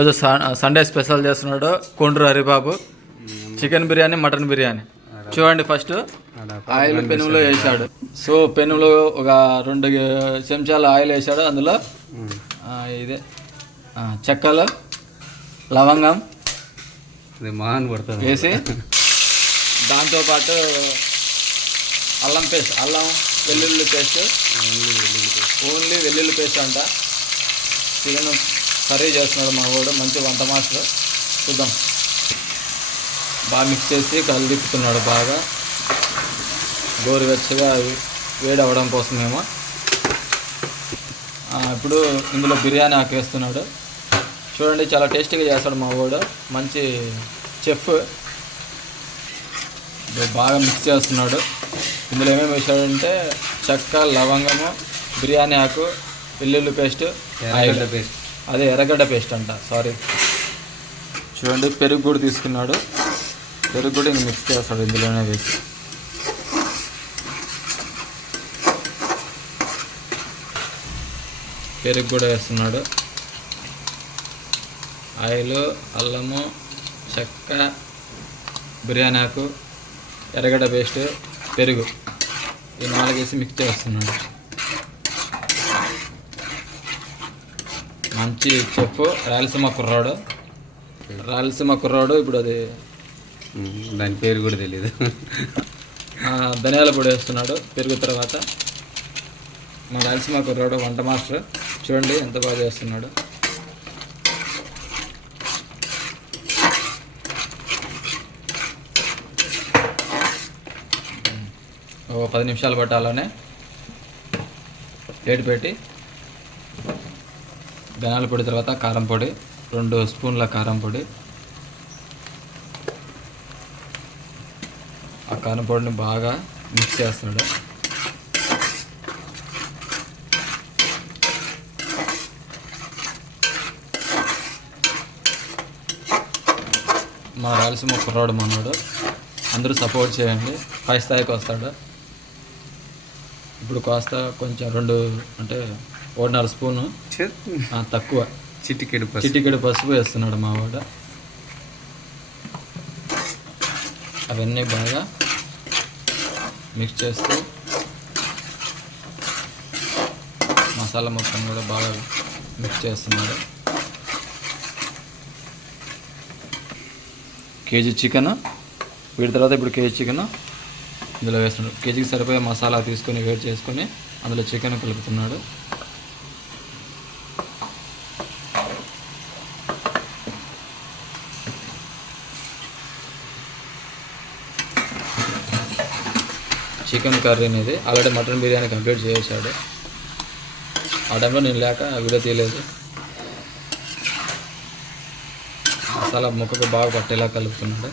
రోజు Sunday special చేస్తున్నాడు Kondru Haribabu. Chicken biryani, mutton biryani. చూడండి, ఫస్ట్ ఆయిల్ పెనుములో వేసాడు. సో పెనుములో ఒక 2 చెంచాలు ఆయిల్ వేసాడు. అందులో ఇదే చెక్కలు, లవంగం వేసి దాంతోపాటు అల్లం పేస్ట్, అల్లం వెల్లుల్లి పేస్ట్, ఓన్లీ వెల్లుల్లి పేస్ట్ అంట. చికెన్ కర్రీ చేస్తున్నాడు మా వాడు, మంచి వంట మాస్టర్. చూద్దాం. బాగా మిక్స్ చేసి కలిపిస్తున్నాడు. బాగా గోరువెచ్చగా వేడి అవ్వడం కోసమేమో. ఇప్పుడు ఇందులో బిర్యానీ ఆకేస్తున్నాడు. చూడండి, చాలా టేస్టీగా చేస్తాడు మా వాడు, మంచి చెఫ్. బాగా మిక్స్ చేస్తున్నాడు. ఇందులో ఏమేమి వేసాడంటే చెక్క, లవంగము, బిర్యానీ ఆకు, వెల్లుల్లి పేస్ట్, అదే ఎర్రగడ్డ పేస్ట్ అంట, సారీ. చూడండి, పెరుగు కూడా తీసుకున్నాడు. పెరుగు కూడా ఇంక మిక్స్ చేస్తాడు ఇందులోనే వేసి. పెరుగు కూడా వేస్తున్నాడు. ఆయిల్, అల్లము, చెక్క, బిర్యానీ ఆకు, ఎర్రగడ్డ పేస్ట్, పెరుగు, ఈ 4 వేసి మిక్స్ చేస్తున్నాడు. మంచి చెఫ్, రాయలసీమ కుర్రాడు. ఇప్పుడు అది దాని పేరు కూడా తెలియదు. ధనియాల పొడి వేస్తున్నాడు పెరుగు తర్వాత. మా రాయలసీమ కుర్రాడు వంట మాస్టర్. చూడండి ఎంత బాగా చేస్తున్నాడు. ఓ 10 నిమిషాలు పట్టాలనే ప్లేట్ పెట్టి, ధనియాల పొడి తర్వాత కారం పొడి, 2 స్పూన్ల కారం పొడి. ఆ కారం పొడిని బాగా మిక్స్ చేస్తున్నాడు. మా రాయలసీమ కుర్రాడు మనోడు, అందరూ సపోర్ట్ చేయండి. పై స్థాయికి వస్తాడు. ఇప్పుడు కాస్త కొంచెం 2 అంటే 1.5 స్పూను తక్కువ చిటికెడు పసుపు వేస్తున్నాడు మా వాడు. అవన్నీ బాగా మిక్స్ చేస్తూ మసాలా మొత్తం కూడా బాగా మిక్స్ చేస్తున్నాడు. కేజీ చికెన్, వీటి తర్వాత ఇప్పుడు కేజీ చికెన్ ఇందులో వేస్తున్నాడు. కేజీకి సరిపోయే మసాలా తీసుకొని వేడి చేసుకొని అందులో చికెన్ కలుపుతున్నాడు. చికెన్ కర్రీ అనేది ఆల్రెడీ మటన్ బిర్యానీ కంప్లీట్ చేసాడు. ఆ టైంలో నేను లేక వీడియో తీయలేదు. మసాలా ముక్కకు బాగా పట్టేలా కలుపుతున్నాడు.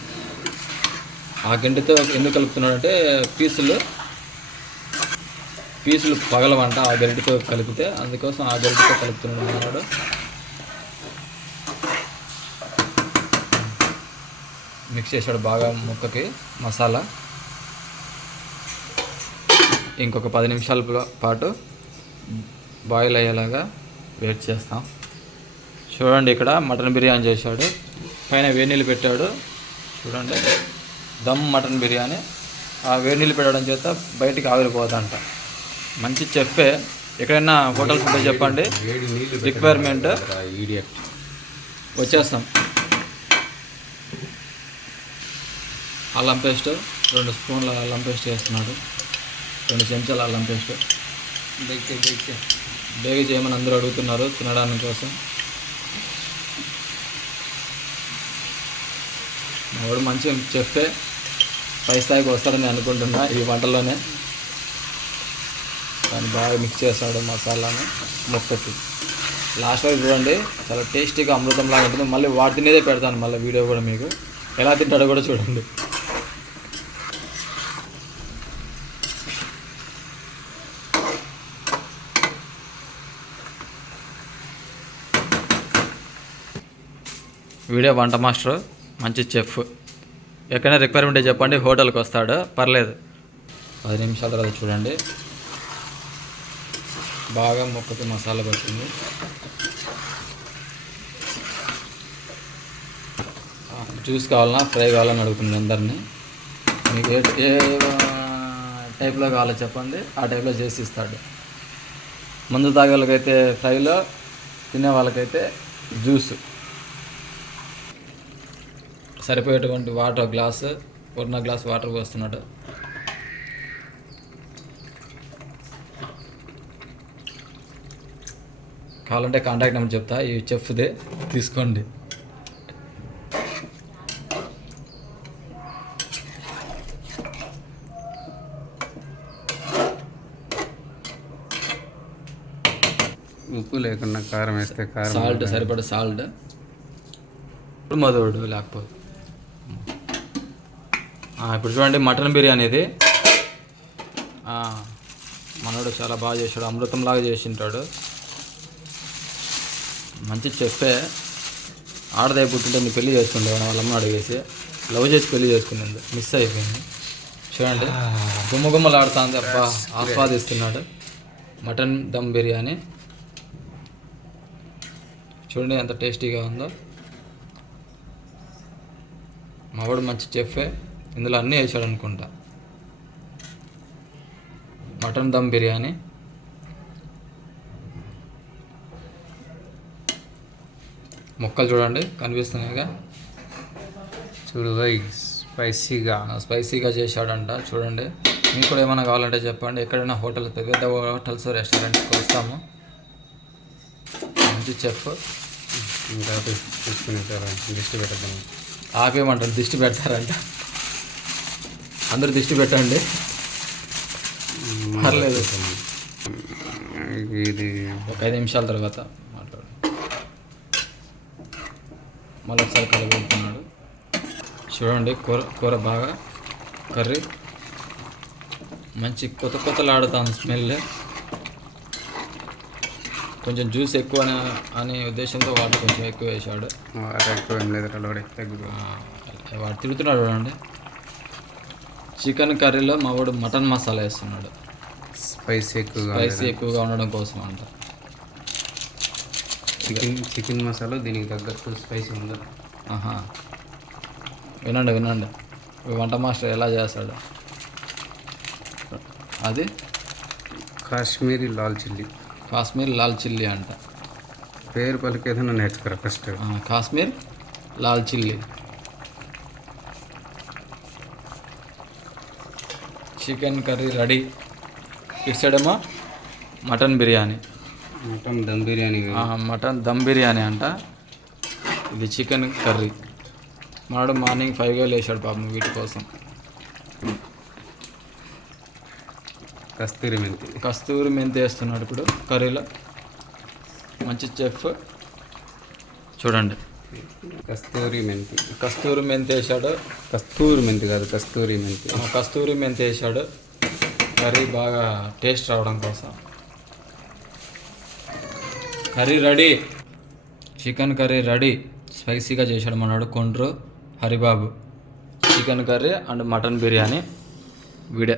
ఆ గంటితో ఎందుకు కలుపుతున్నాడు అంటే పీసులు పగలవంట ఆ గరిటితో కలిపితే, అందుకోసం ఆ గరిటితో కలుపుతున్నాడు అన్నాడు. మిక్స్ చేశాడు బాగా ముక్కకి మసాలా. ఇంకొక 10 నిమిషాల పాటు బాయిల్ అయ్యేలాగా వెయిట్ చేస్తాం. చూడండి, ఇక్కడ మటన్ బిర్యానీ చేశాడు. పైన వేడి నీళ్ళు పెట్టాడు. చూడండి, దమ్ మటన్ బిర్యానీ. ఆ వేడి నీళ్ళు పెట్టడం చేత బయటికి ఆవిరిపోదంట. మంచి చెఫే. ఎక్కడైనా హోటల్స్ ఉంటే చెప్పండి, రిక్వైర్మెంట్ వచ్చేస్తాం. అల్లం పేస్ట్ 2 స్పూన్ల అల్లం పేస్ట్ వేస్తున్నాడు. 2 చెంచాల అల్లం పేస్ట్. బేగ చేయమని అందరూ అడుగుతున్నారు తినడానికి కోసం. మా వాడు మంచి చెఫే, పై స్థాయికి వస్తాడని అనుకుంటున్నా ఈ వంటలోనే. దాన్ని బాగా మిక్స్ చేస్తాడు మసాలాను ముక్కకి. లాస్ట్ వరకు చూడండి, చాలా టేస్టీగా అమృతంలాగా ఉంటుంది. మళ్ళీ వాడు తినేదే పెడతాను మళ్ళీ వీడియో కూడా మీకు, ఎలా తింటాడో కూడా చూడండి. వీడియో వంట మాస్టర్, మంచి చెఫ్. ఎక్కడైనా రిక్వైర్మెంట్ చెప్పండి, హోటల్కి వస్తాడు, పర్లేదు. 10 నిమిషాల తర్వాత చూడండి, బాగా ముక్కకి మసాలా పడుతుంది. జ్యూస్ కావాలన్నా ఫ్రై కావాలని అడుగుతుంది అందరినీ. మీకు ఏ టైప్లో కావాలో చెప్పండి, ఆ టైప్లో చేసి ఇస్తాడు. మందు తాగే వాళ్ళకైతే ఫ్రైలో, తినే వాళ్ళకైతే జ్యూస్. సరిపోయేటువంటి వాటర్ గ్లాసు, పూర్ణ గ్లాస్ వాటర్ పోస్తున్నాడు. కావాలంటే కాంటాక్ట్ నెంబర్ చెప్తా, ఈ చెఫ్దే తీసుకోండి. ఉప్పు లేకుండా కారం వేస్తే కారం, సాల్ట్ సరిపడ సాల్ట్. ఇప్పుడు మధుడు లేకపోతే ఇప్పుడు చూడండి మటన్ బిర్యానీ ఇది. మనోడు చాలా బాగా చేశాడు, అమృతంలాగా చేసింటాడు. మంచి చెప్పే. ఆడదే పుట్టింటే నీ పెళ్లి చేసుకుంటే వాళ్ళమ్మ అడిగేసి లవ్ చేసి పెళ్లి చేసుకునేది మిస్ అయిపోయింది. చూడండి గుమ్మగుమ్మలాడుతుంది, అబ్బా ఆస్వాదిస్తున్నాడు మటన్ దమ్ బిర్యానీ. చూడండి ఎంత టేస్టీగా ఉందో. మావాడు మంచి చెఫే, ఇందులో అన్నీ వేసాడు అనుకుంటా. మటన్ దమ్ బిర్యానీ. ముక్కలు చూడండి కనిపిస్తున్నాయిగా. చూడు స్పైసీగా చేశాడంట. చూడండి, మీకు కూడా ఏమైనా కావాలంటే చెప్పండి. ఎక్కడైనా హోటల్, పెద్ద హోటల్స్, రెస్టారెంట్స్కి వస్తాము. మంచి చెఫ్. ఇంకా తీసుకునేసారా? దిష్టి పెట్టడం ఆపేయమంటారు, దిష్టి పెడతారంట. అందరు దిష్టి పెట్టండి, పర్లేదు. ఇది ఒక 5 నిమిషాల తర్వాత మాట్లాడు. మళ్ళీ ఒకసారి కలుపుతున్నాడు. చూడండి కూర బాగా కర్రీ మంచి కొత్తలాడుతాను స్మెల్. కొంచెం జ్యూస్ ఎక్కువ అనే ఉద్దేశంతో వాటర్ కొంచెం ఎక్కువ వేసాడు. వాడు తిరుగుతున్నాడు చూడండి. చికెన్ కర్రీలో మా వాడు మటన్ మసాలా వేస్తున్నాడు, స్పైసీ ఎక్కువగా ఉండడం కోసం అంట. చికెన్ మసాలా దీనికి తగ్గట్టు స్పైసీ ఉండదు. వినండి వంట మాస్టర్ ఎలా చేస్తాడు. అది కాశ్మీరీ లాల్ చిల్లీ అంట. పేరు పలికేదో నన్ను నేర్చుకోరా first. Kashmir Lal chilli. Chicken curry ready. ఇటు సైడ్ ఏమో మటన్ బిర్యానీ. మటన్ దమ్ బిర్యానీ అంట. ఇది చికెన్ కర్రీ. మాడు మార్నింగ్ 5 లేచాడు పాపం వీటి కోసం. కస్తూరి మెంతి వేస్తున్నాడు ఇప్పుడు కర్రీలో. మంచి చెఫ్. చూడండి కస్తూరి మెంతి వేసాడు. కస్తూరి మెంతి వేసాడు కర్రీ బాగా టేస్ట్ రావడం కోసం. Curry ready. Chicken curry ready. స్పైసీగా చేశాడు మనోడు Kondru Haribabu. Chicken curry and mutton biryani వీడే.